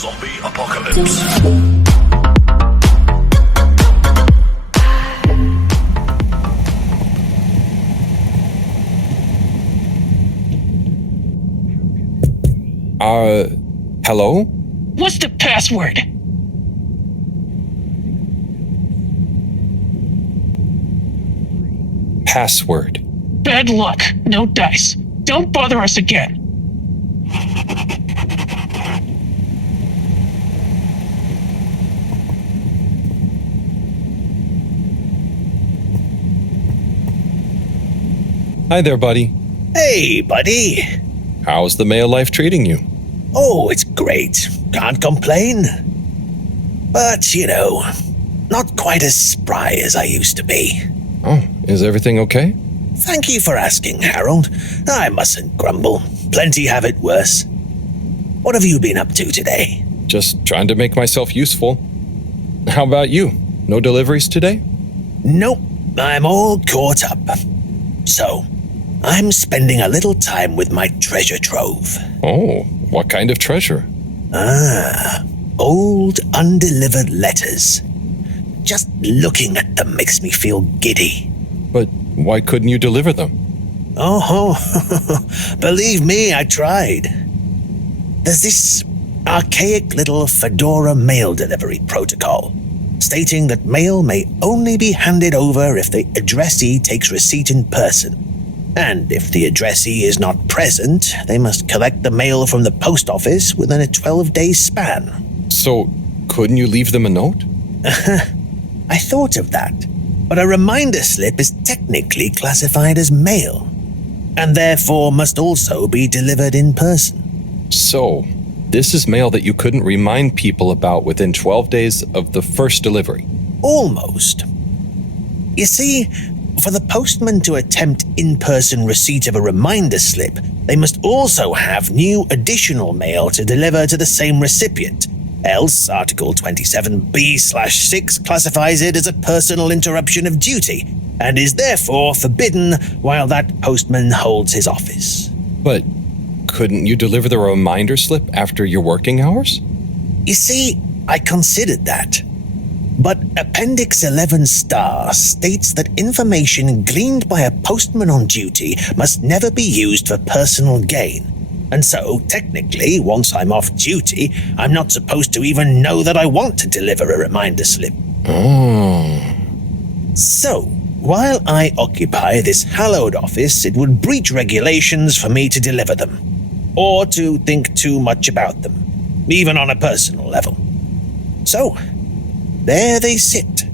Zombie apocalypse. Hello? What's the password? Password. Bad luck. No dice. Don't bother us again. Hi there, buddy. Hey, buddy. How's the mail life treating you? Oh, it's great. Can't complain. But, not quite as spry as I used to be. Oh, is everything okay? Thank you for asking, Harold. I mustn't grumble. Plenty have it worse. What have you been up to today? Just trying to make myself useful. How about you? No deliveries today? Nope, I'm all caught up. So, I'm spending a little time with my treasure trove. Oh, what kind of treasure? Old undelivered letters. Just looking at them makes me feel giddy. But why couldn't you deliver them? Oh, believe me, I tried. There's this archaic little fedora mail delivery protocol, stating that mail may only be handed over if the addressee takes receipt in person. And if the addressee is not present, they must collect the mail from the post office within a 12-day span. So, couldn't you leave them a note? I thought of that, but a reminder slip is technically classified as mail, and therefore must also be delivered in person. So, this is mail that you couldn't remind people about within 12 days of the first delivery. Almost. You see, for the postman to attempt in-person receipt of a reminder slip, they must also have new additional mail to deliver to the same recipient. Else, Article 27B/6 classifies it as a personal interruption of duty, and is therefore forbidden while that postman holds his office. But couldn't you deliver the reminder slip after your working hours? You see, I considered that. But Appendix 11 star states that information gleaned by a postman on duty must never be used for personal gain. And so, technically, once I'm off duty, I'm not supposed to even know that I want to deliver a reminder slip. Oh. So, while I occupy this hallowed office, it would breach regulations for me to deliver them, or to think too much about them, even on a personal level. So, there they sit.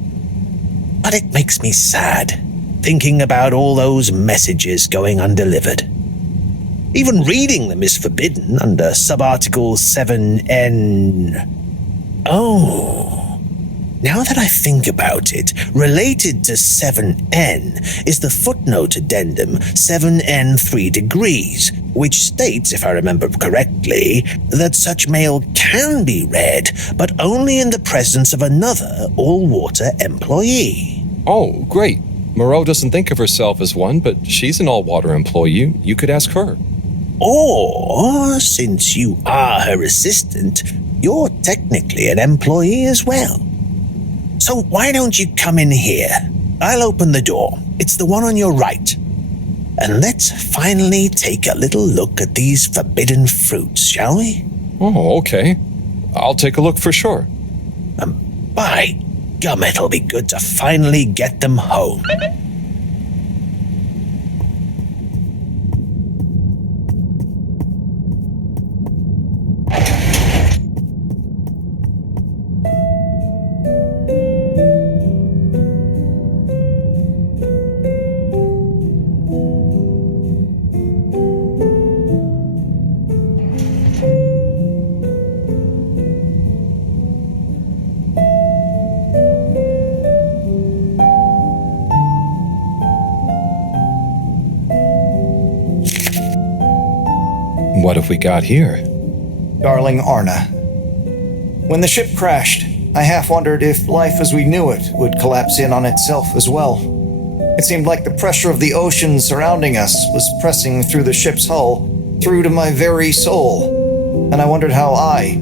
But it makes me sad, thinking about all those messages going undelivered. Even reading them is forbidden under subarticle 7N. Oh, now that I think about it, related to 7N is the footnote addendum 7N 3 degrees, which states, if I remember correctly, that such mail can be read, but only in the presence of another all-water employee. Oh, great. Moreau doesn't think of herself as one, but she's an all-water employee. You could ask her. Or, since you are her assistant, you're technically an employee as well. So why don't you come in here? I'll open the door. It's the one on your right. And let's finally take a little look at these forbidden fruits, shall we? Oh, okay. I'll take a look for sure. By gum, it'll be good to finally get them home. What have we got here? Darling Arna. When the ship crashed, I half wondered if life as we knew it would collapse in on itself as well. It seemed like the pressure of the ocean surrounding us was pressing through the ship's hull, through to my very soul. And I wondered how I,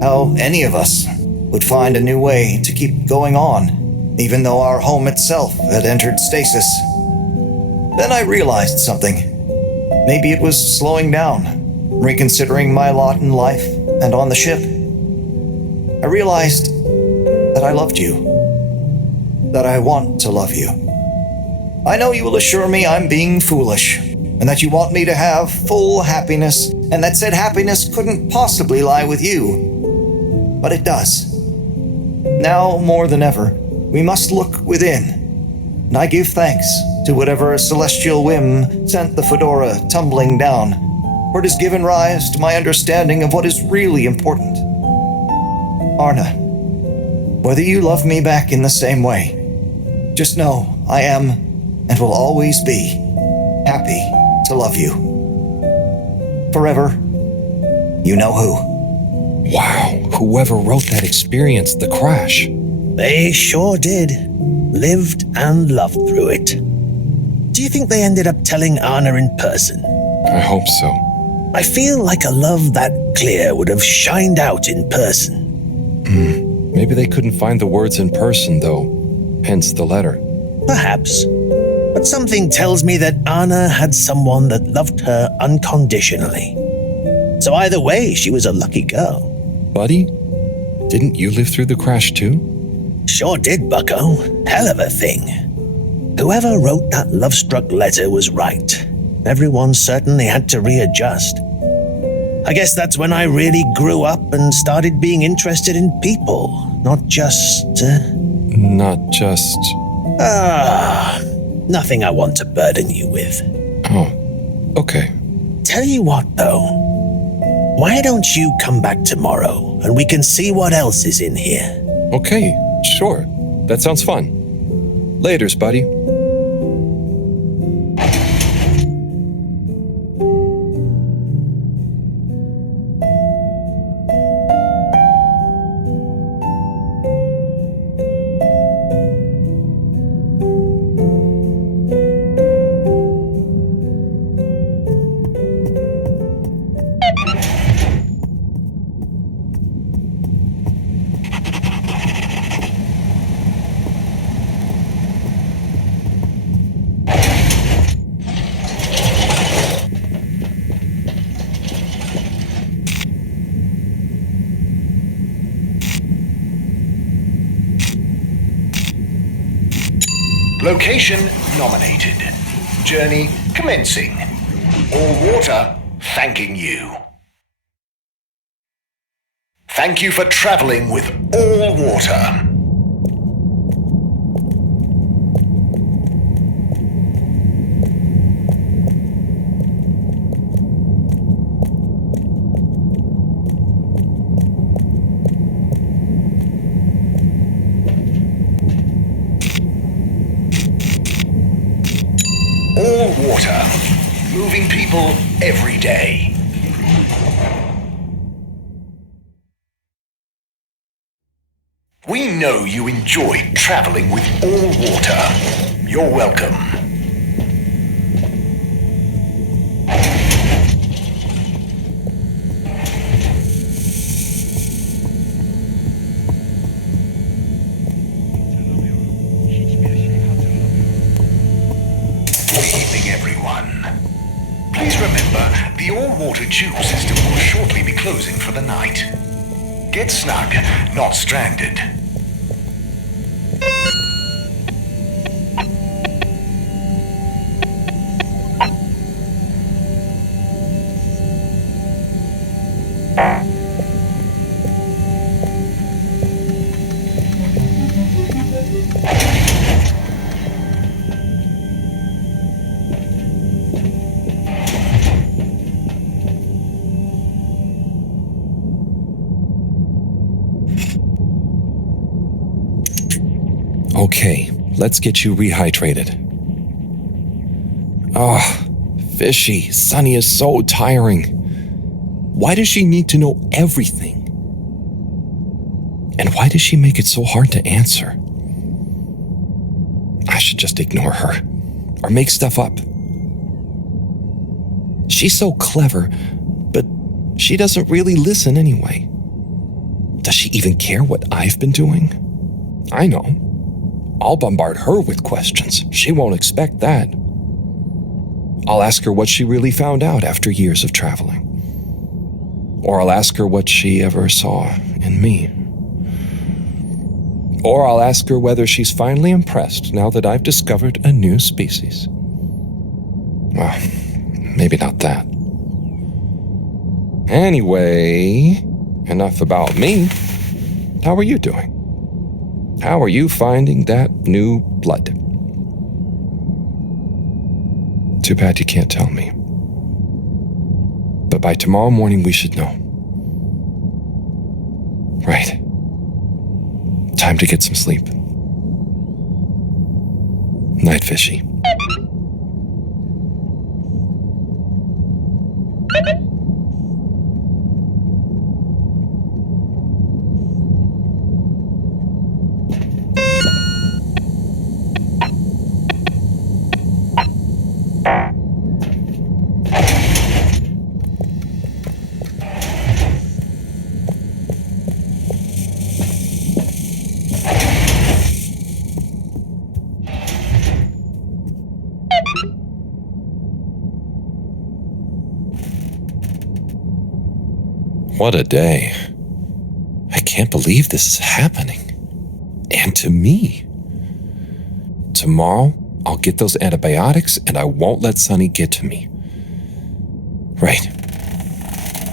How any of us would find a new way to keep going on, even though our home itself had entered stasis. Then I realized something. Maybe it was slowing down, reconsidering my lot in life and on the ship. I realized that I loved you, that I want to love you. I know you will assure me I'm being foolish, and that you want me to have full happiness, and that said happiness couldn't possibly lie with you. But it does. Now, more than ever, we must look within, and I give thanks to whatever celestial whim sent the fedora tumbling down, for it has given rise to my understanding of what is really important. Arna, whether you love me back in the same way, just know I am, and will always be, happy to love you. Forever, you know who. Wow, whoever wrote that experienced the crash. They sure did. Lived and loved through it. Do you think they ended up telling Anna in person? I hope so. I feel like a love that clear would have shined out in person. Maybe they couldn't find the words in person, though. Hence the letter. Perhaps. But something tells me that Anna had someone that loved her unconditionally. So either way, she was a lucky girl. Buddy, didn't you live through the crash too? Sure did, bucko. Hell of a thing. Whoever wrote that love-struck letter was right. Everyone certainly had to readjust. I guess that's when I really grew up and started being interested in people, not just... nothing I want to burden you with. Oh, okay. Tell you what, though. Why don't you come back tomorrow and we can see what else is in here? Okay, sure. That sounds fun. Laters, buddy. Location nominated. Journey commencing. All water thanking you. Thank you for traveling with all water. All water, moving people every day. We know you enjoy traveling with all water. You're welcome. Please remember, the all-water tube system will shortly be closing for the night. Get snug, not stranded. Okay, let's get you rehydrated. Fishy, Sunny is so tiring. Why does she need to know everything? And why does she make it so hard to answer? I should just ignore her, or make stuff up. She's so clever, but she doesn't really listen anyway. Does she even care what I've been doing? I know. I'll bombard her with questions. She won't expect that. I'll ask her what she really found out after years of traveling. Or I'll ask her what she ever saw in me. Or I'll ask her whether she's finally impressed now that I've discovered a new species. Well, maybe not that. Anyway, enough about me. How are you doing? How are you finding that new blood? Too bad you can't tell me. But by tomorrow morning we should know. Right. Time to get some sleep. Night, Fishy. What a day. I can't believe this is happening. And to me. Tomorrow, I'll get those antibiotics and I won't let Sunny get to me. Right.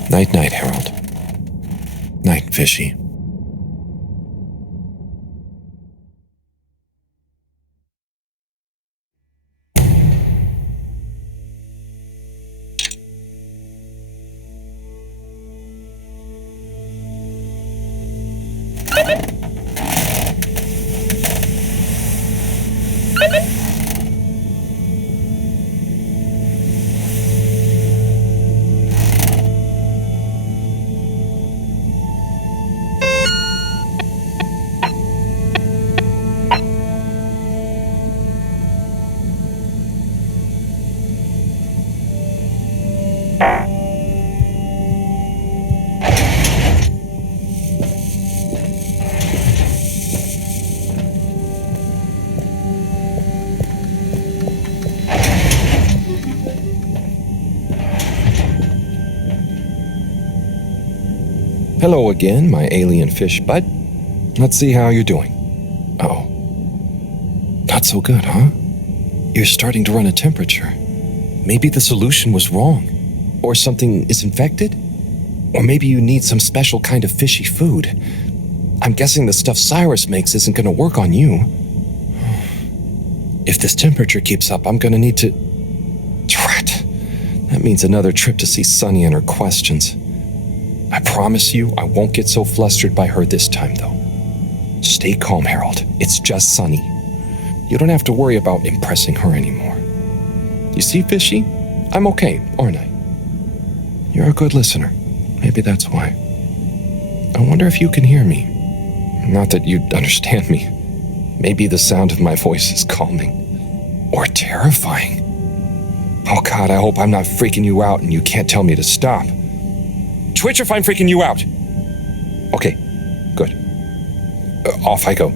Night-night, Harold. Night, Fishy. Hello again, my alien fish bud. Let's see how you're doing. Uh-oh. Not so good, huh? You're starting to run a temperature. Maybe the solution was wrong. Or something is infected? Or maybe you need some special kind of fishy food. I'm guessing the stuff Cyrus makes isn't going to work on you. If this temperature keeps up, I'm going to need to... Drat. That means another trip to see Sunny and her questions. I promise you I won't get so flustered by her this time, though. Stay calm, Harold. It's just Sunny. You don't have to worry about impressing her anymore. You see, Fishy? I'm okay, aren't I? You're a good listener. Maybe that's why. I wonder if you can hear me. Not that you'd understand me. Maybe the sound of my voice is calming. Or terrifying. Oh God, I hope I'm not freaking you out and you can't tell me to stop. Twitch if I'm freaking you out. Okay, good. Off I go.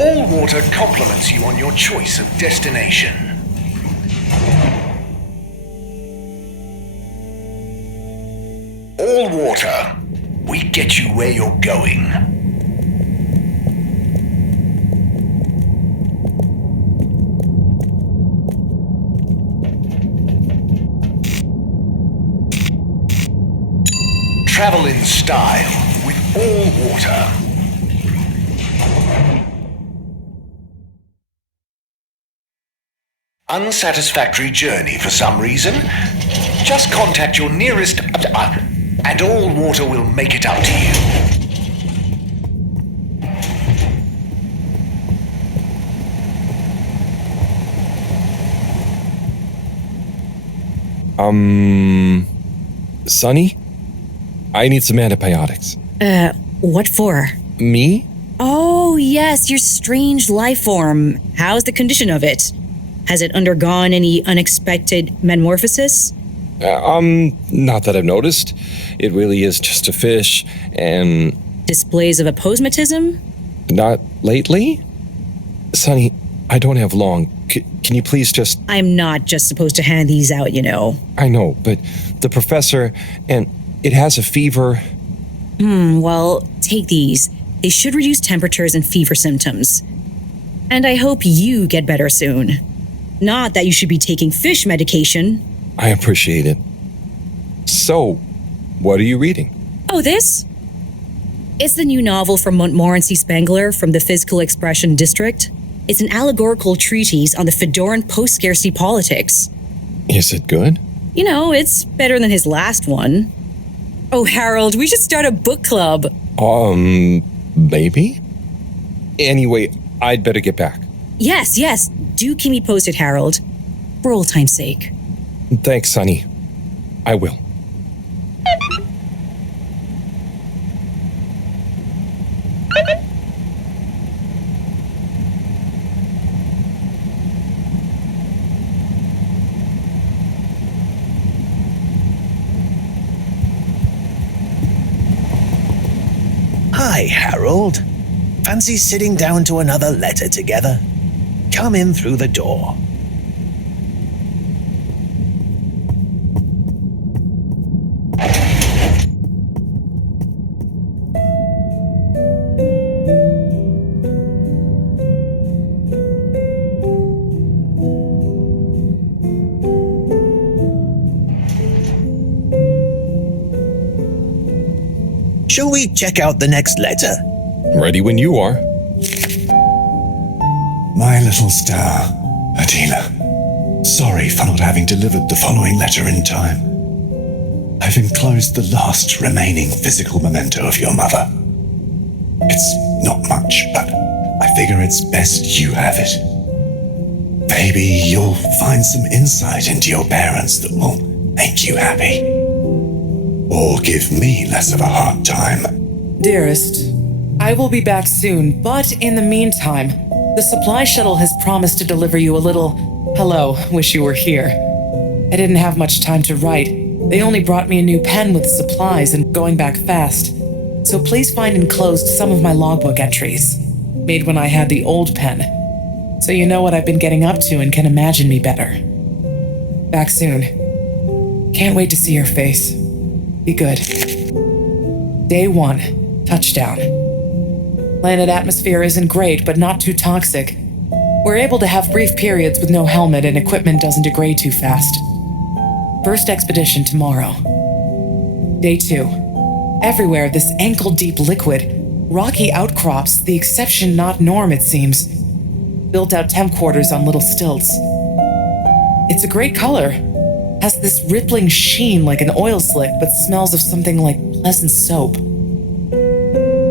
All water compliments you on your choice of destination. All water. We get you where you're going. Travel in style with all water. Unsatisfactory journey for some reason? Just contact your nearest... and all water will make it up to you. Sonny? I need some antibiotics. What for? Me? Oh, yes, your strange life form. How's the condition of it? Has it undergone any unexpected metamorphosis? Not that I've noticed. It really is just a fish, and... Displays of aposematism? Not lately? Sonny, I don't have long. Can you please just... I'm not just supposed to hand these out, you know. I know, but the professor, and it has a fever. Well, take these. They should reduce temperatures and fever symptoms. And I hope you get better soon. Not that you should be taking fish medication. I appreciate it. So, what are you reading? Oh, this? It's the new novel from Montmorency Spengler from the Physical Expression District. It's an allegorical treatise on the Fedoran post-scarcity politics. Is it good? You know, it's better than his last one. Oh, Harold, we should start a book club. Maybe? Anyway, I'd better get back. Yes. Do keep me posted, Harold. For old time's sake. Thanks, Sonny. I will. Hi, Harold. Fancy sitting down to another letter together? Come in through the door. Shall we check out the next letter? Ready when you are. My little star, Adela. Sorry for not having delivered the following letter in time. I've enclosed the last remaining physical memento of your mother. It's not much, but I figure it's best you have it. Maybe you'll find some insight into your parents that will make you happy. Or give me less of a hard time. Dearest, I will be back soon, but in the meantime, the supply shuttle has promised to deliver you a little, hello, wish you were here. I didn't have much time to write. They only brought me a new pen with supplies and going back fast. So please find enclosed some of my logbook entries, made when I had the old pen. So you know what I've been getting up to and can imagine me better. Back soon. Can't wait to see your face. Be good. Day 1, touchdown. Planet atmosphere isn't great, but not too toxic. We're able to have brief periods with no helmet and equipment doesn't degrade too fast. First expedition tomorrow. Day 2. Everywhere this ankle-deep liquid. Rocky outcrops, the exception not norm it seems. Built out temp quarters on little stilts. It's a great color. Has this rippling sheen like an oil slick, but smells of something like pleasant soap.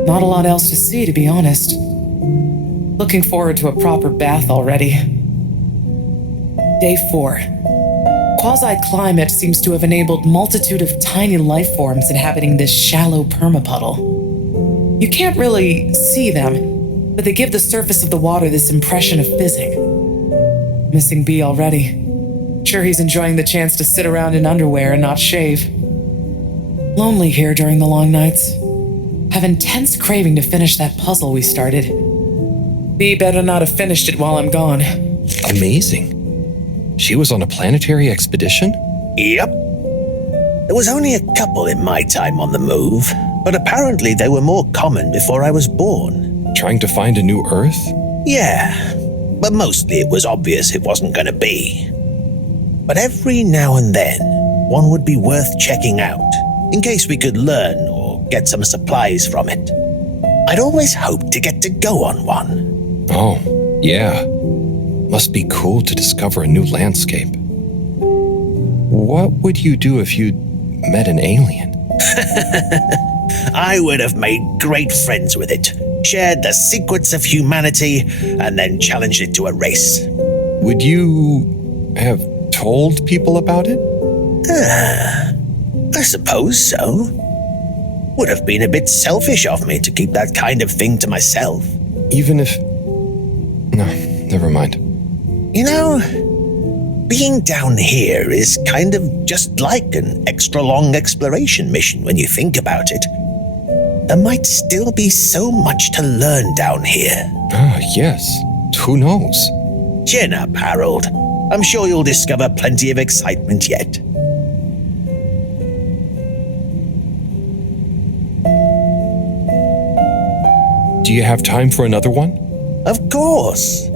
Not a lot else to see, to be honest. Looking forward to a proper bath already. Day 4. Quasi-climate seems to have enabled multitude of tiny life forms inhabiting this shallow permapuddle. You can't really see them, but they give the surface of the water this impression of fizzing. Missing B already. Sure he's enjoying the chance to sit around in underwear and not shave. Lonely here during the long nights. Have intense craving to finish that puzzle we started. B better not have finished it while I'm gone. Amazing. She was on a planetary expedition? Yep. There was only a couple in my time on the move, but apparently they were more common before I was born. Trying to find a new Earth? Yeah, but mostly it was obvious it wasn't going to be. But every now and then, one would be worth checking out, in case we could learn or get some supplies from it. I'd always hoped to get to go on one. Oh, yeah. Must be cool to discover a new landscape. What would you do if you'd met an alien? I would have made great friends with it, shared the secrets of humanity, and then challenged it to a race. Would you have told people about it? I suppose so. Would have been a bit selfish of me to keep that kind of thing to myself. Even if... No, never mind. You know, being down here is kind of just like an extra long exploration mission when you think about it. There might still be so much to learn down here. Ah, yes. Who knows? Chin up, Harold. I'm sure you'll discover plenty of excitement yet. Do you have time for another one? Of course.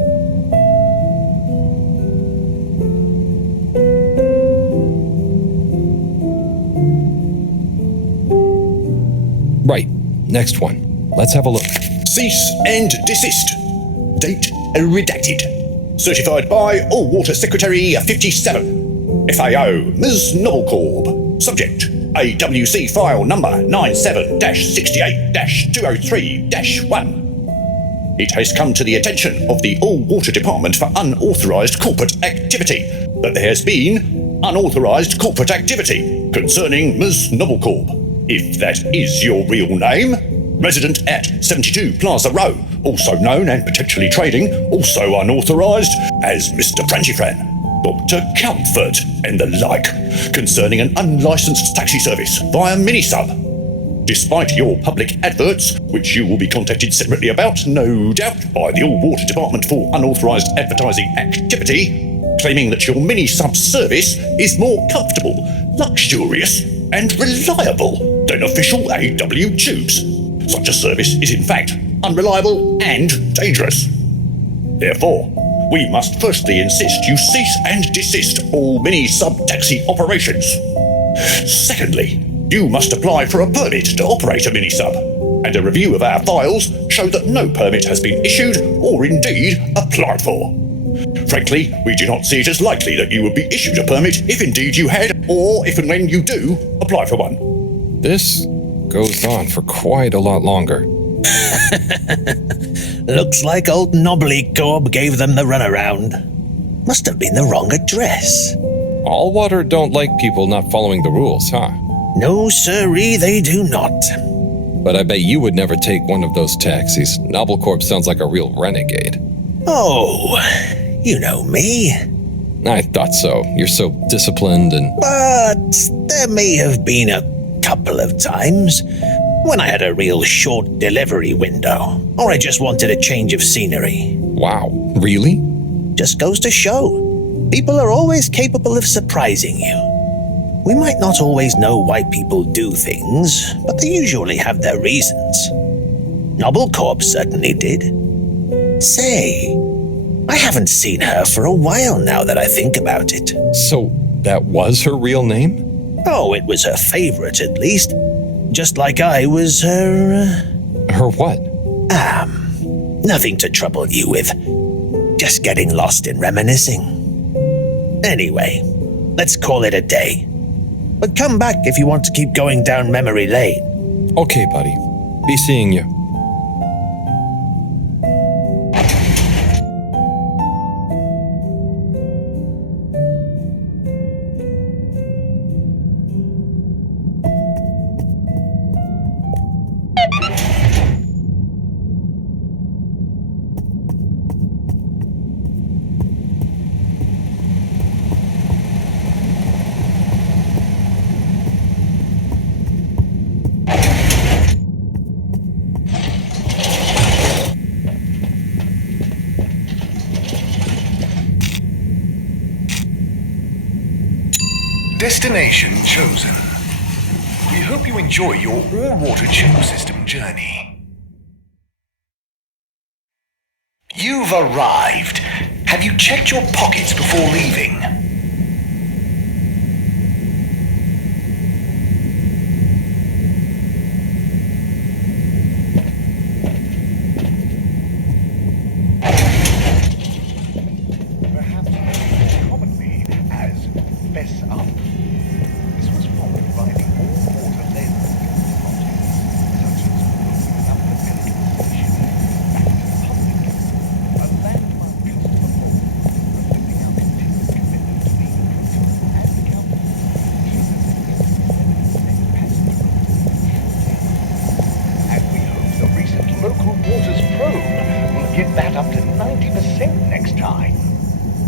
Right. Next one. Let's have a look. Cease and desist. Date redacted. Certified by All-Water Secretary 57. FAO Ms. Novelcorp. Subject AWC file number 97-68-203-1. It has come to the attention of the All-Water Department for Unauthorised Corporate Activity that there has been unauthorised corporate activity concerning Ms. Novelcorp. If that is your real name, resident at 72 Plaza Row, also known and potentially trading, also unauthorised, as Mr. Frangifran, Dr. Comfort, and the like, concerning an unlicensed taxi service via Minisub. Despite your public adverts, which you will be contacted separately about, no doubt, by the All-Water Department for Unauthorised Advertising Activity, claiming that your Minisub service is more comfortable, luxurious, and reliable than official AW tubes. Such a service is in fact unreliable and dangerous. Therefore, we must firstly insist you cease and desist all mini-sub-taxi operations. Secondly, you must apply for a permit to operate a mini-sub, and a review of our files show that no permit has been issued or indeed applied for. Frankly, we do not see it as likely that you would be issued a permit if indeed you had, or if and when you do, apply for one. This goes on for quite a lot longer. Looks like old Knobbly Corb gave them the runaround. Must have been the wrong address. All-Water don't like people not following the rules, huh? No, sirree, they do not. But I bet you would never take one of those taxis. Nobblecorp sounds like a real renegade. Oh, you know me. I thought so. You're so disciplined and... But there may have been a couple of times when I had a real short delivery window, or I just wanted a change of scenery. Wow, really? Just goes to show. People are always capable of surprising you. We might not always know why people do things, but they usually have their reasons. Nobblecorp certainly did. Say, I haven't seen her for a while now that I think about it. So, that was her real name? Oh, it was her favorite at least. Just like I was her... Her what? Nothing to trouble you with. Just getting lost in reminiscing. Anyway, let's call it a day. But come back if you want to keep going down memory lane. Okay, buddy. Be seeing you. Destination chosen. We hope you enjoy your all-water tube system journey. You've arrived. Have you checked your pockets before leaving?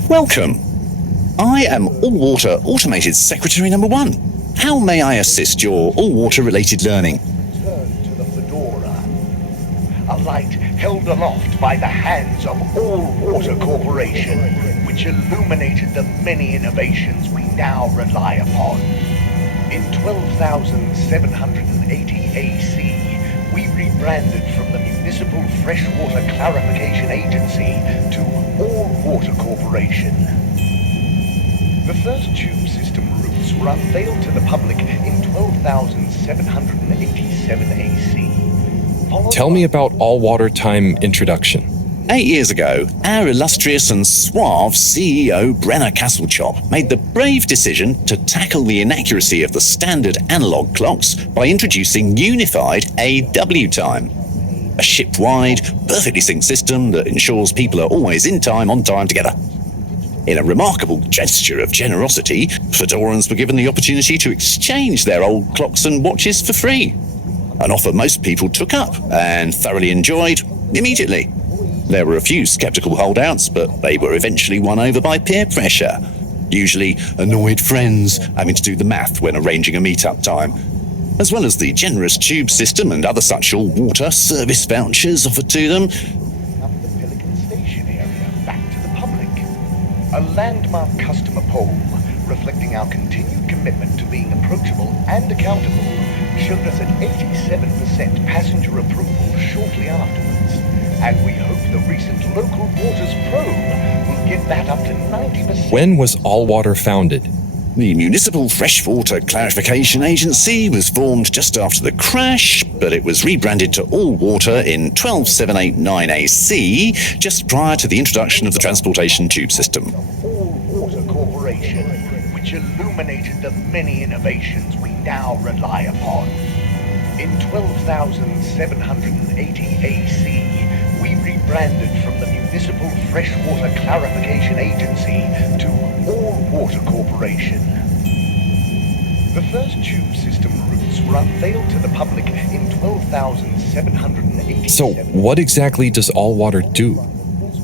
Welcome. I am All-Water Automated Secretary number 1. How may I assist your all-water related learning? Turn to the fedora. A light held aloft by the hands of All-Water Corporation, which illuminated the many innovations we now rely upon. In 12,780 AC, we rebranded from the Municipal Freshwater Clarification Agency to All-Water Corporation. The first tube system routes were unveiled to the public in 12,787 AC. Tell me about all-water time introduction. 8 years ago, our illustrious and suave CEO Brenner Castlechop made the brave decision to tackle the inaccuracy of the standard analog clocks by introducing unified AW time. A ship-wide, perfectly synced system that ensures people are always in time, on time together. In a remarkable gesture of generosity, Fedorans were given the opportunity to exchange their old clocks and watches for free. An offer most people took up and thoroughly enjoyed immediately. There were a few skeptical holdouts, but they were eventually won over by peer pressure. Usually annoyed friends having to do the math when arranging a meet-up time, as well as the generous tube system and other such all-water service vouchers offered to them. The Pelican Station area back to the public. A landmark customer poll reflecting our continued commitment to being approachable and accountable showed us an 87% passenger approval shortly afterwards. And we hope the recent local waters probe will get that up to 90%. When was All-Water founded? The Municipal Freshwater Clarification Agency was formed just after the crash, but it was rebranded to All-Water in 12789 AC, just prior to the introduction of the transportation tube system. All-Water Corporation, which illuminated the many innovations we now rely upon. In 12,780 AC, we rebranded from the Municipal Freshwater Clarification Agency to All-Water Corporation. The first tube system routes were unveiled to the public in 12,787. So, what exactly does All-Water do?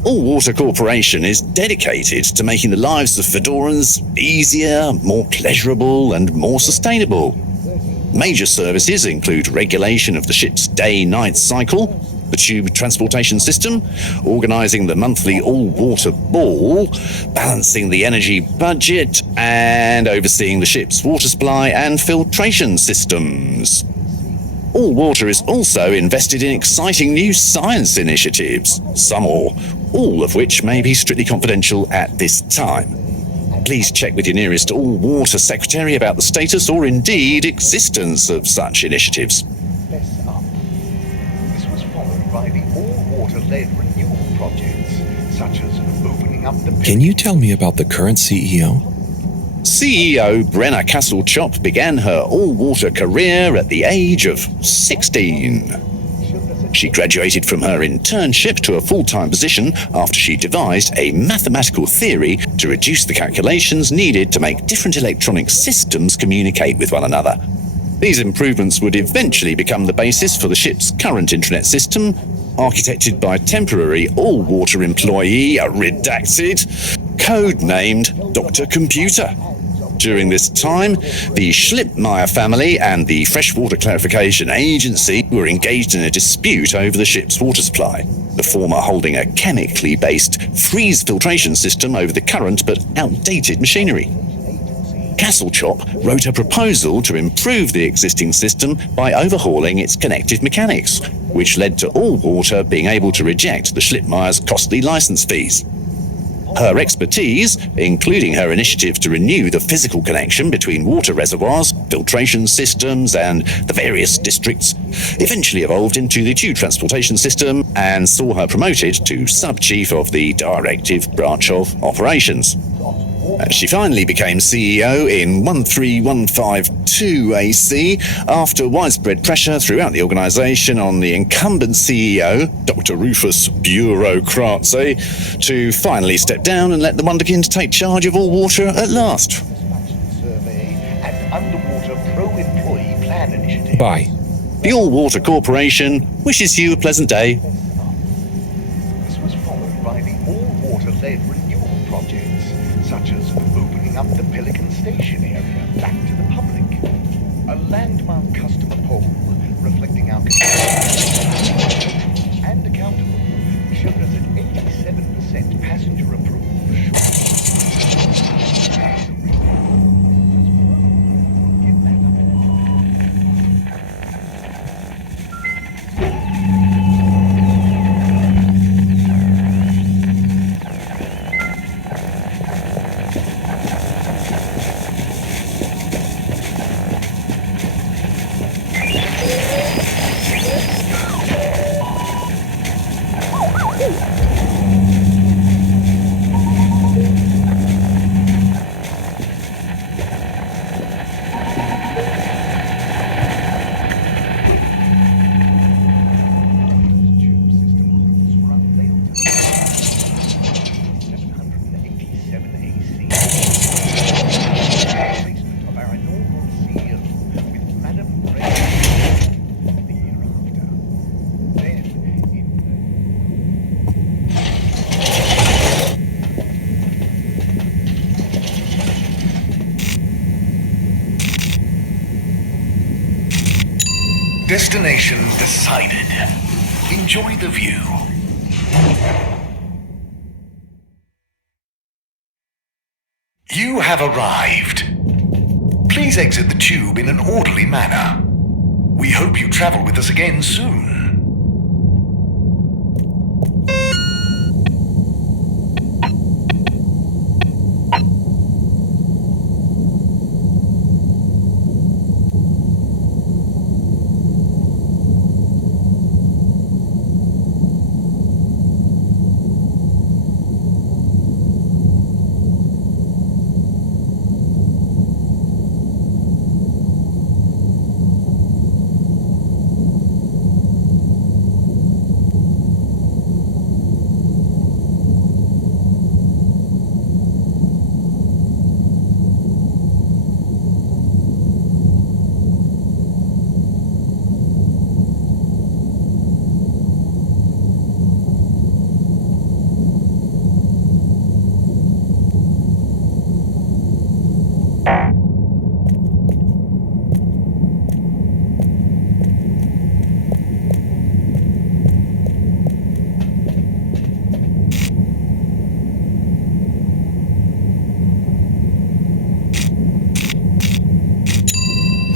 All-Water Corporation is dedicated to making the lives of Fedorans easier, more pleasurable, and more sustainable. Major services include regulation of the ship's day-night cycle, the tube transportation system, organising the monthly all-water ball, balancing the energy budget, and overseeing the ship's water supply and filtration systems. All-Water is also invested in exciting new science initiatives, some or all of which may be strictly confidential at this time. Please check with your nearest All-Water secretary about the status or indeed existence of such initiatives. This was followed by the all-water-led renewal projects, such as opening up the... Can you tell me about the current CEO? CEO Brenner Castlechop began her all-water career at the age of 16. She graduated from her internship to a full-time position after she devised a mathematical theory to reduce the calculations needed to make different electronic systems communicate with one another. These improvements would eventually become the basis for the ship's current intranet system, architected by temporary all-water employee, redacted, codenamed Dr. Computer. During this time, the Schlippmeyer family and the Freshwater Clarification Agency were engaged in a dispute over the ship's water supply, the former holding a chemically based freeze filtration system over the current but outdated machinery. Castlechop wrote a proposal to improve the existing system by overhauling its connective mechanics, which led to All Water being able to reject the Schlittmeyer's costly license fees. Her expertise, including her initiative to renew the physical connection between water reservoirs, filtration systems, and the various districts, eventually evolved into the tube transportation system and saw her promoted to sub-chief of the directive branch of operations. She finally became CEO in 13152 AC after widespread pressure throughout the organisation on the incumbent CEO, Dr. Rufus Bureaucraze, to finally step down and let the Wonderkin take charge of All Water at last. Survey and Underwater Pro-Employee Plan Initiative. Bye. The All Water Corporation wishes you a pleasant day. This was followed by the all-water-led renewal projects, such as opening up the Pelican Station area back to the public, a landmark customer poll reflecting our and accountable showed us an 87% passenger approval. Destination decided. Enjoy the view. You have arrived. Please exit the tube in an orderly manner. We hope you travel with us again soon.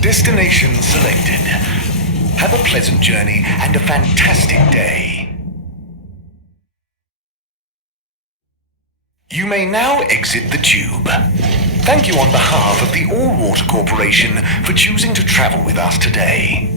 Destination selected. Have a pleasant journey and a fantastic day. You may now exit the tube. Thank you on behalf of the All Water Corporation for choosing to travel with us today.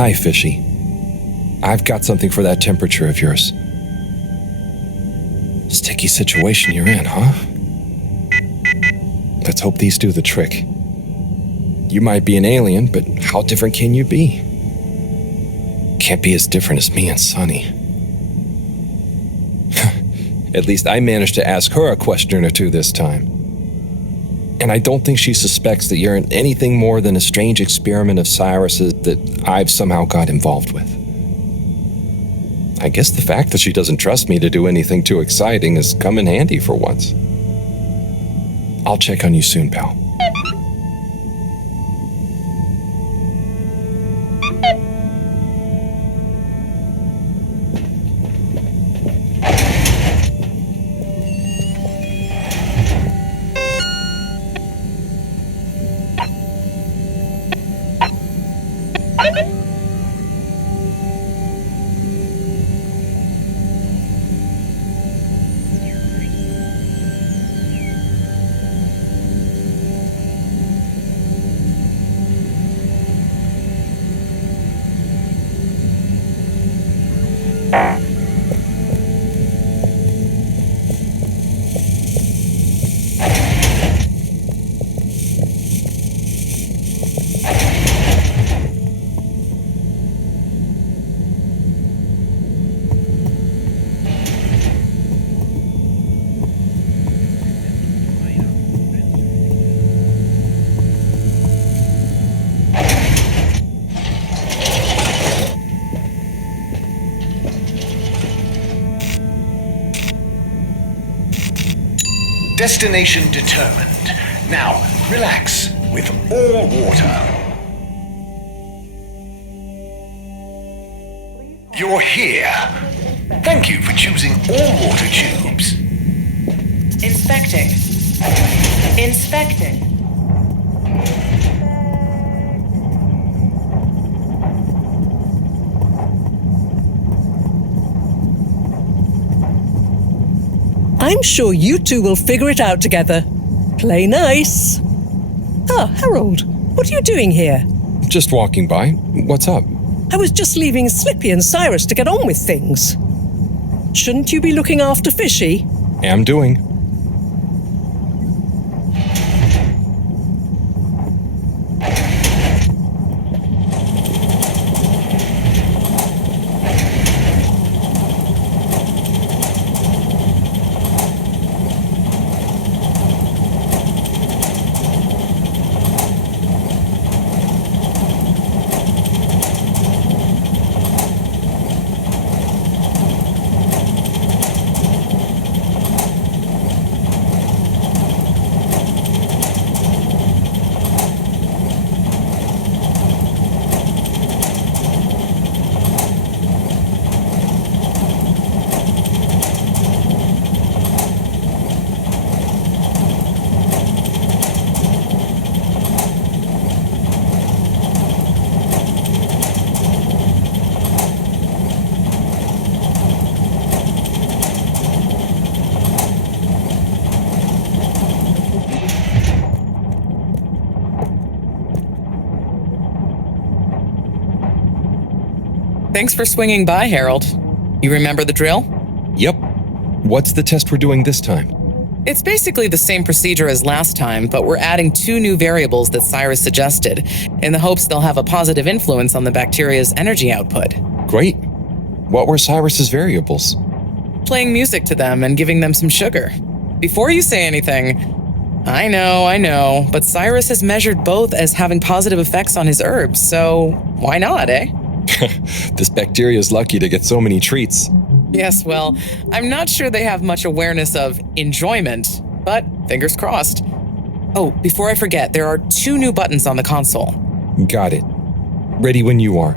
Hi, Fishy. I've got something for that temperature of yours. Sticky situation you're in, huh? Let's hope these do the trick. You might be an alien, but how different can you be? Can't be as different as me and Sunny. At least I managed to ask her a question or two this time. And I don't think she suspects that you're anything more than a strange experiment of Cyrus's that I've somehow got involved with. I guess the fact that she doesn't trust me to do anything too exciting has come in handy for once. I'll check on you soon, pal. Destination determined. Now, relax with all water. You're here. Thank you for choosing all water tubes. Inspecting. Inspecting. I'm sure you two will figure it out together. Play nice. Ah, Harold, what are you doing here? Just walking by. What's up? I was just leaving Slippy and Cyrus to get on with things. Shouldn't you be looking after Fishy? Am doing. Thanks for swinging by, Harold. You remember the drill? Yep. What's the test we're doing this time? It's basically the same procedure as last time, but we're adding 2 new variables that Cyrus suggested, in the hopes they'll have a positive influence on the bacteria's energy output. Great. What were Cyrus's variables? Playing music to them and giving them some sugar. Before you say anything, I know, but Cyrus has measured both as having positive effects on his herbs, so why not, eh? This bacteria's lucky to get so many treats. Yes, well, I'm not sure they have much awareness of enjoyment, but fingers crossed. Oh, before I forget, there are 2 new buttons on the console. Got it. Ready when you are.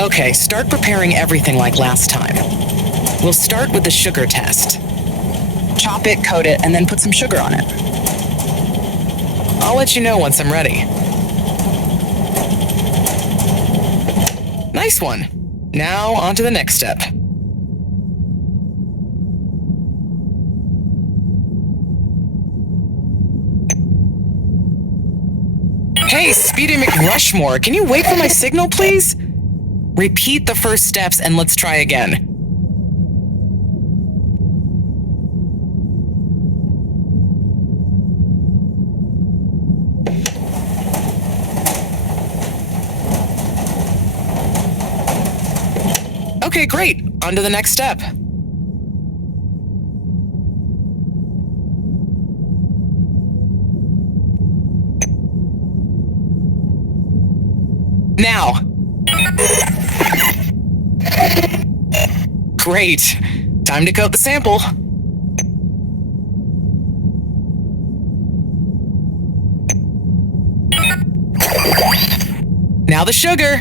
Okay, start preparing everything like last time. We'll start with the sugar test. Chop it, coat it, and then put some sugar on it. I'll let you know once I'm ready. Nice one. Now, on to the next step. Hey, Speedy McRushmore, can you wait for my signal, please? Repeat the first steps and let's try again. Okay, great. On to the next step. Now. Great. Time to coat the sample. Now the sugar.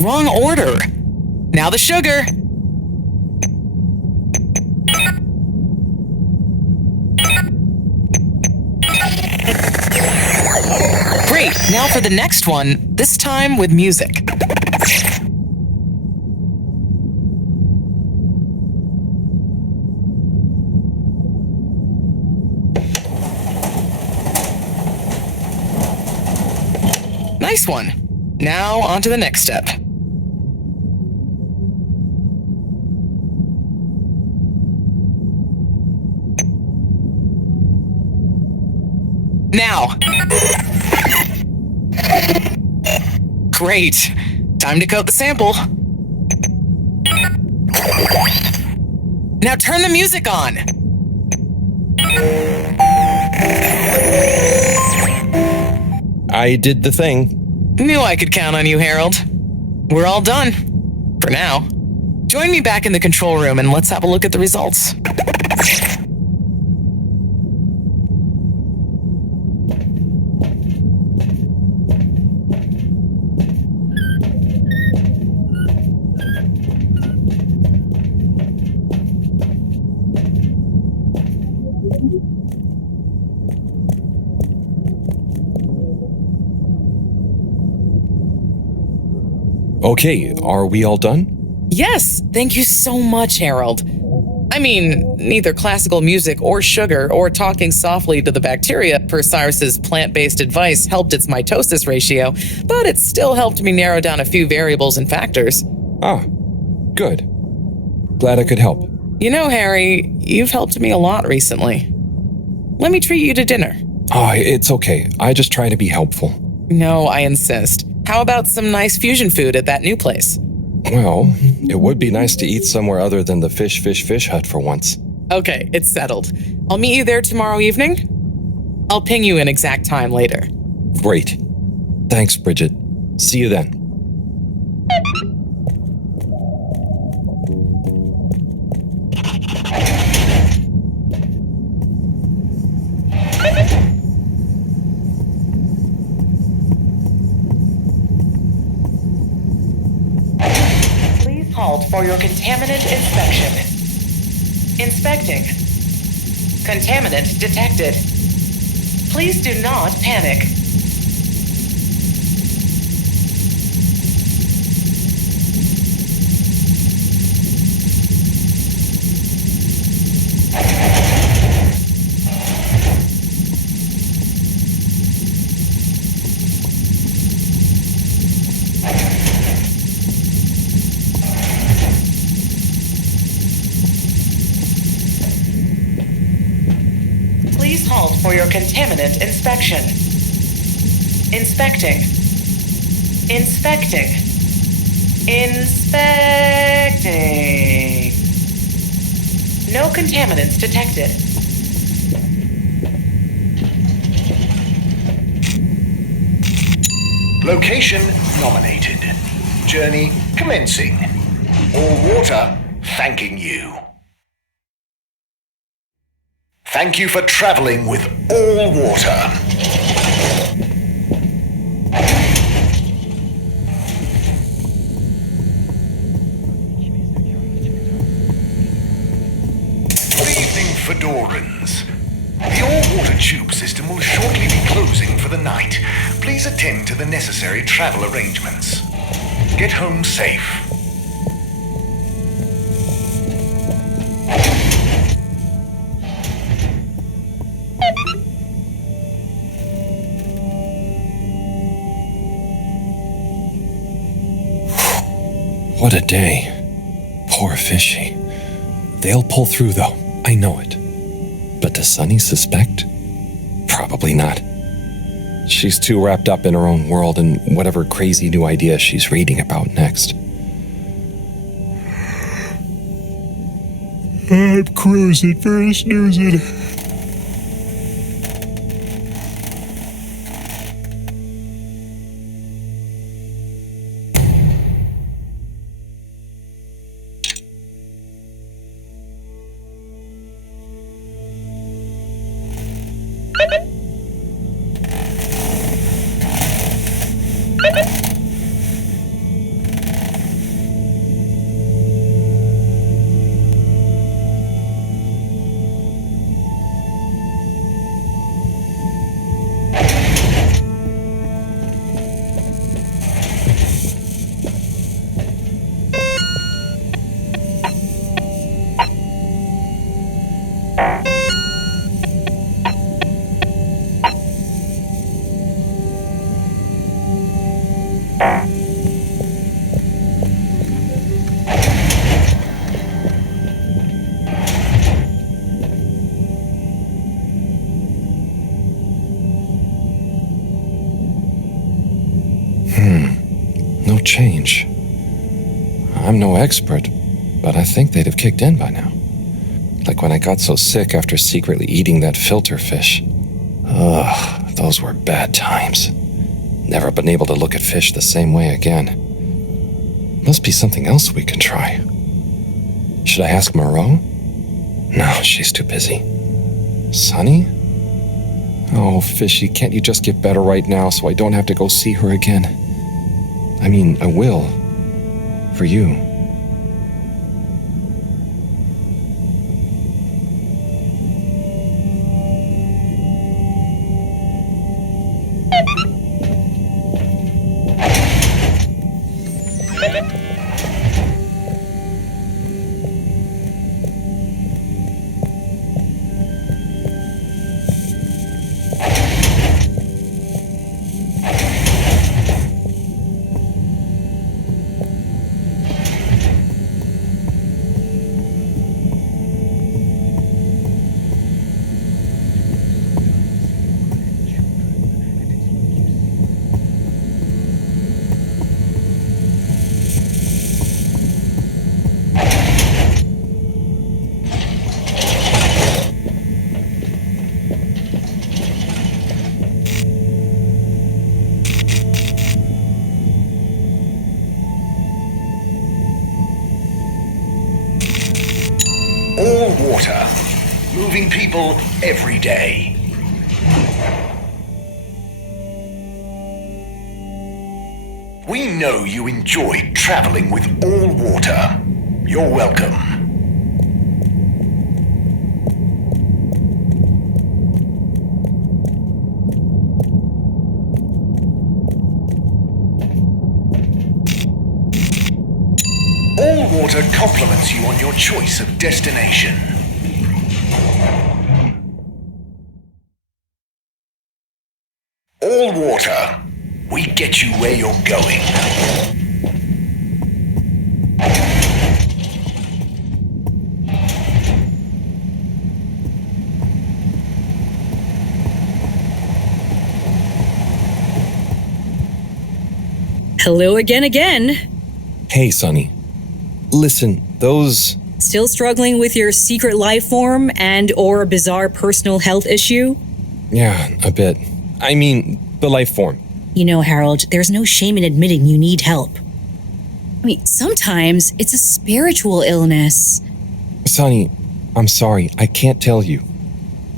Wrong order. Now the sugar. Great, now for the next one, this time with music. Nice one. Now on to the next step. Now. Great. Time to coat the sample. Now turn the music on. I did the thing. Knew I could count on you, Harold. We're all done. For now. Join me back in the control room and let's have a look at the results. Okay, are we all done? Yes, thank you so much, Harold. I mean, neither classical music or sugar or talking softly to the bacteria per Cyrus's plant-based advice helped its mitosis ratio, but it still helped me narrow down a few variables and factors. Ah, good. Glad I could help. You know, Harry, you've helped me a lot recently. Let me treat you to dinner. Oh, it's okay. I just try to be helpful. No, I insist. How about some nice fusion food at that new place? Well, it would be nice to eat somewhere other than the fish hut for once. Okay, it's settled. I'll meet you there tomorrow evening. I'll ping you an exact time later. Great. Thanks, Bridget. See you then. Halt for your contaminant inspection. Inspecting. Contaminant detected. Please do not panic. Please halt for your contaminant inspection. Inspecting. Inspecting. Inspecting. No contaminants detected. Location nominated. Journey commencing. All water thanking you. Thank you for traveling with all water. Dorans. The all-water tube system will shortly be closing for the night. Please attend to the necessary travel arrangements. Get home safe. What a day. Poor fishy. They'll pull through, though. I know it. But does Sunny suspect? Probably not. She's too wrapped up in her own world and whatever crazy new idea she's reading about next. I'm cruising for a snoozing. No change. I'm no expert, but I think they'd have kicked in by now. Like when I got so sick after secretly eating that filter fish. Ugh, those were bad times. Never been able to look at fish the same way again. Must be something else we can try. Should I ask Moreau? No, she's too busy. Sunny? Oh, Fishy, can't you just get better right now so I don't have to go see her again? I mean, I will. For you. All water. Moving people every day. We know you enjoy traveling with all water. You're welcome. All water compliments you on your choice of destination. All water. We get you where you're going. Hello again. Hey, Sunny. Listen, those... Still struggling with your secret life form and or a bizarre personal health issue? Yeah, a bit. I mean, the life form. You know, Harold, there's no shame in admitting you need help. I mean, sometimes it's a spiritual illness. Sunny, I'm sorry, I can't tell you.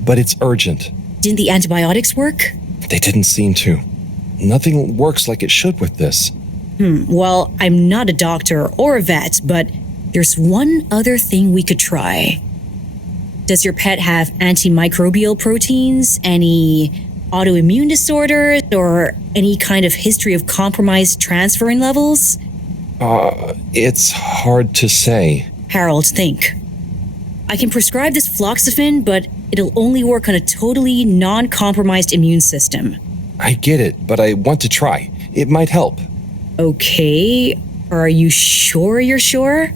But it's urgent. Didn't the antibiotics work? They didn't seem to. Nothing works like it should with this. Well, I'm not a doctor or a vet, but there's one other thing we could try. Does your pet have antimicrobial proteins, any autoimmune disorders, or any kind of history of compromised transferrin levels? It's hard to say. Harold, think. I can prescribe this floxifene, but it'll only work on a totally non-compromised immune system. I get it, but I want to try. It might help. Okay, are you sure you're sure?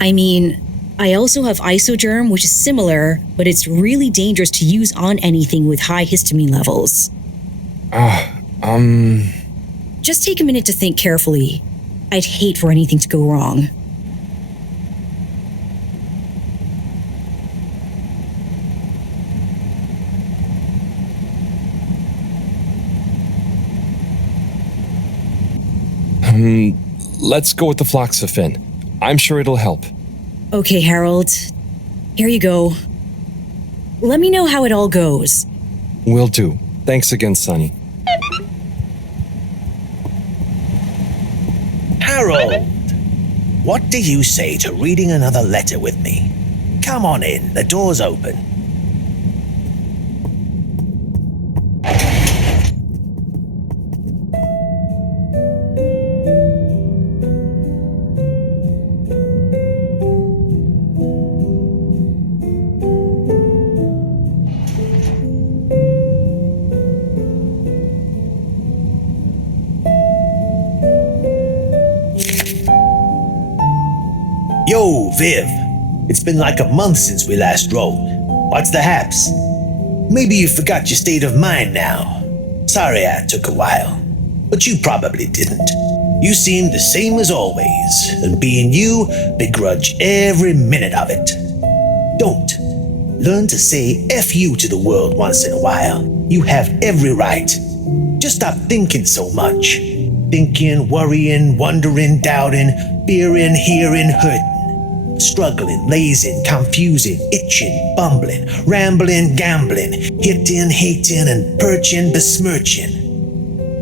I mean, I also have isogerm, which is similar, but it's really dangerous to use on anything with high histamine levels. Just take a minute to think carefully. I'd hate for anything to go wrong. Let's go with the floxifene. I'm sure it'll help. Okay, Harold. Here you go. Let me know how it all goes. Will do. Thanks again, Sonny. Harold, what do you say to reading another letter with me? Come on in, the door's open. Yo, Viv. It's been like a month since we last rolled. What's the haps? Maybe you forgot your state of mind now. Sorry I took a while, but you probably didn't. You seemed the same as always, and being you, begrudge every minute of it. Don't. Learn to say F you to the world once in a while. You have every right. Just stop thinking so much. Thinking, worrying, wondering, doubting, fearing, hearing, hurting. Struggling, lazing, confusing, itching, bumbling, rambling, gambling, hitting, hating, and perching, besmirching.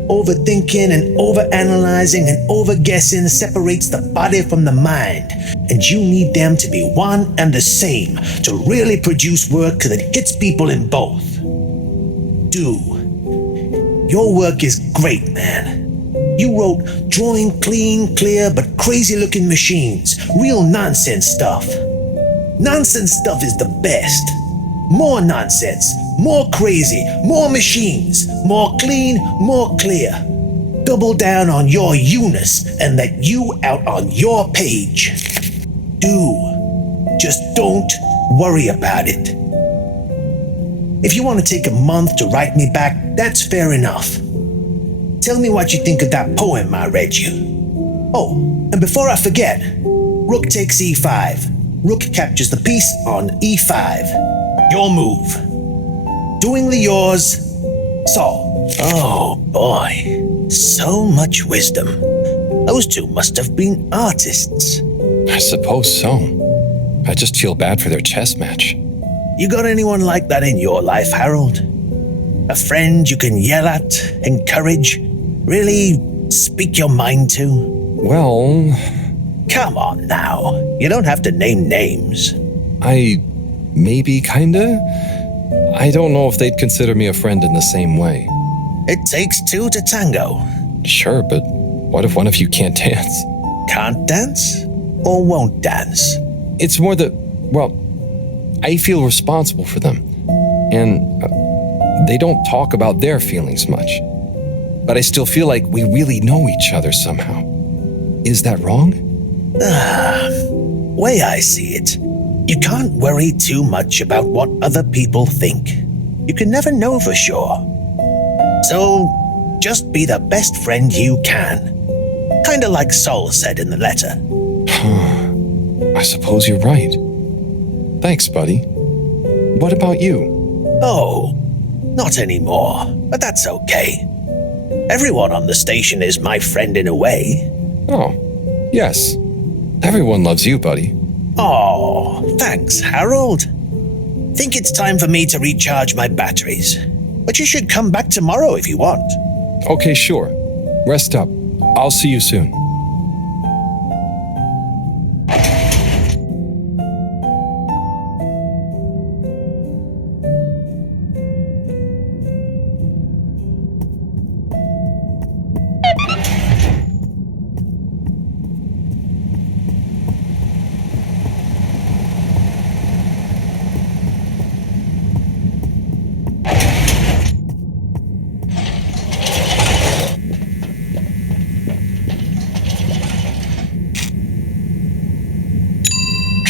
Overthinking and overanalyzing and overguessing separates the body from the mind, and you need them to be one and the same to really produce work that hits people in both. Do. Your work is great, man. You wrote drawing clean, clear, but crazy-looking machines. Real nonsense stuff. Nonsense stuff is the best. More nonsense, more crazy, more machines, more clean, more clear. Double down on your you-ness and let you out on your page. Do. Just don't worry about it. If you want to take a month to write me back, that's fair enough. Tell me what you think of that poem I read you. Oh, and before I forget, Rook takes e5. Rook captures the piece on e5. Your move. Doingly yours, Saul. Oh boy, so much wisdom. Those two must have been artists. I suppose so. I just feel bad for their chess match. You got anyone like that in your life, Harold? A friend you can yell at, encourage, really speak your mind to? Well, come on now. You don't have to name names. Maybe kinda? I don't know if they'd consider me a friend in the same way. It takes two to tango. Sure, but what if one of you can't dance? Can't dance? Or won't dance? It's more that, well, I feel responsible for them. And they don't talk about their feelings much. But I still feel like we really know each other somehow. Is that wrong? Way I see it, you can't worry too much about what other people think. You can never know for sure. So, just be the best friend you can. Kinda like Sol said in the letter. I suppose you're right. Thanks, buddy. What about you? Oh, not anymore, but that's okay. Everyone on the station is my friend in a way. Oh, yes. Everyone loves you, buddy. Oh, thanks, Harold. Think it's time for me to recharge my batteries. But you should come back tomorrow if you want. Okay, sure. Rest up. I'll see you soon.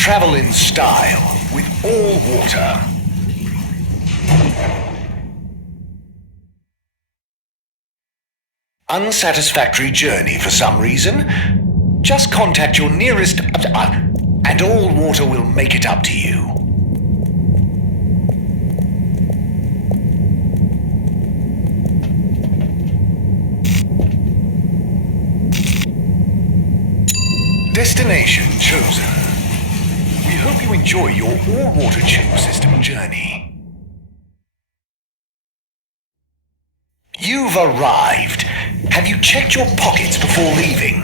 Travel in style with all water. Unsatisfactory journey for some reason? Just contact your nearest and all water will make it up to you. Destination chosen. We hope you enjoy your all-water tube system journey. You've arrived. Have you checked your pockets before leaving?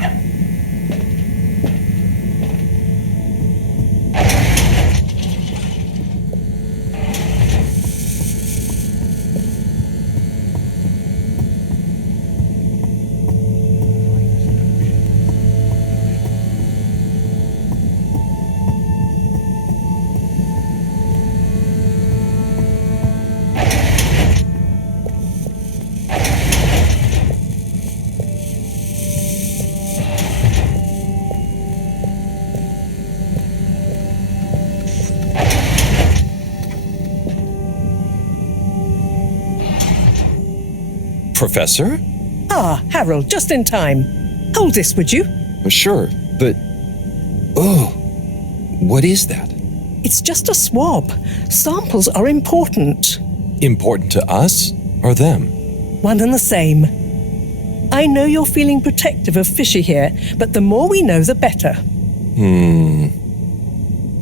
Professor? Ah, Harold, just in time. Hold this, would you? Sure, but... Oh, what is that? It's just a swab. Samples are important. Important to us or them? One and the same. I know you're feeling protective of Fishy here, but the more we know, the better.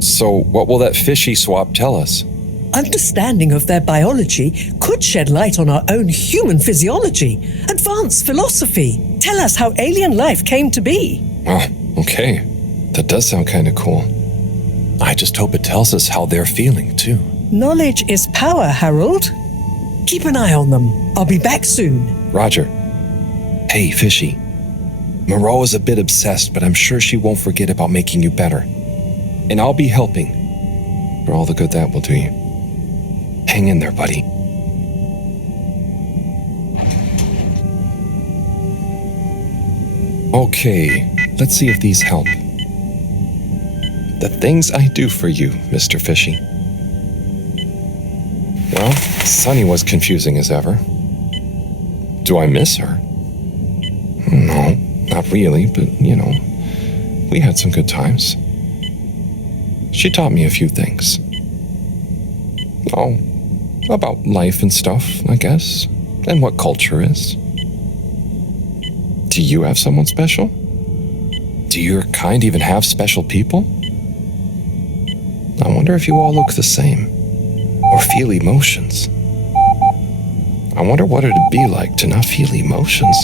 So what will that fishy swap tell us? Understanding of their biology could shed light on our own human physiology, advance philosophy, tell us how alien life came to be. Oh, okay. That does sound kind of cool. I just hope it tells us how they're feeling, too. Knowledge is power, Harold. Keep an eye on them. I'll be back soon. Roger. Hey, Fishy. Moreau is a bit obsessed, but I'm sure she won't forget about making you better. And I'll be helping. For all the good that will do you. Hang in there, buddy. Okay, let's see if these help. The things I do for you, Mr. Fishy. Well, Sunny was confusing as ever. Do I miss her? No, not really, but, we had some good times. She taught me a few things. Oh, about life and stuff, I guess, and what culture is. Do you have someone special? Do your kind even have special people? I wonder if you all look the same, or feel emotions. I wonder what it'd be like to not feel emotions.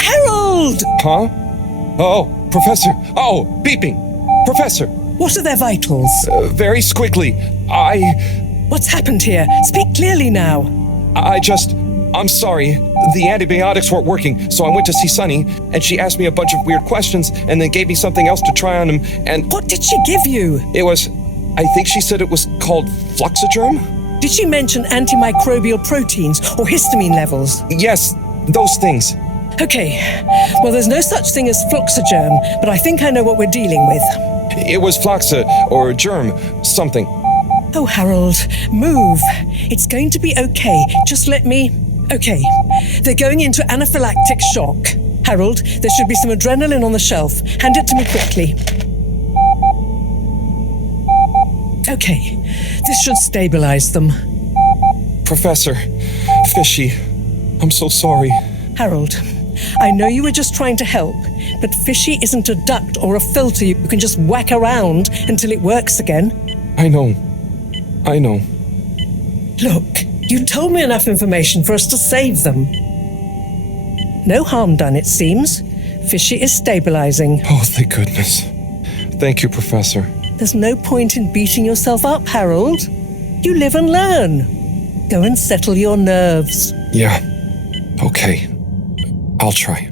Harold! Huh? Oh, Professor! Oh, beeping! Professor! What are their vitals? Very squiggly. What's happened here? Speak clearly now. I'm sorry. The antibiotics weren't working, so I went to see Sunny, and she asked me a bunch of weird questions, and then gave me something else to try on him, and... What did she give you? It was... I think she said it was called Fluxogerm? Did she mention antimicrobial proteins or histamine levels? Yes, those things. Okay. Well, there's no such thing as Fluxogerm, but I think I know what we're dealing with. It was Fluxa, or germ, something. Oh, Harold, move. It's going to be okay. Just let me... Okay. They're going into anaphylactic shock. Harold, there should be some adrenaline on the shelf. Hand it to me quickly. Okay. This should stabilize them. Professor, Fishy, I'm so sorry. Harold, I know you were just trying to help, but Fishy isn't a duct or a filter you can just whack around until it works again. I know. Look, you told me enough information for us to save them. No harm done, it seems. Fishy is stabilizing. Oh, thank goodness. Thank you, Professor. There's no point in beating yourself up, Harold. You live and learn. Go and settle your nerves. Yeah. Okay. I'll try.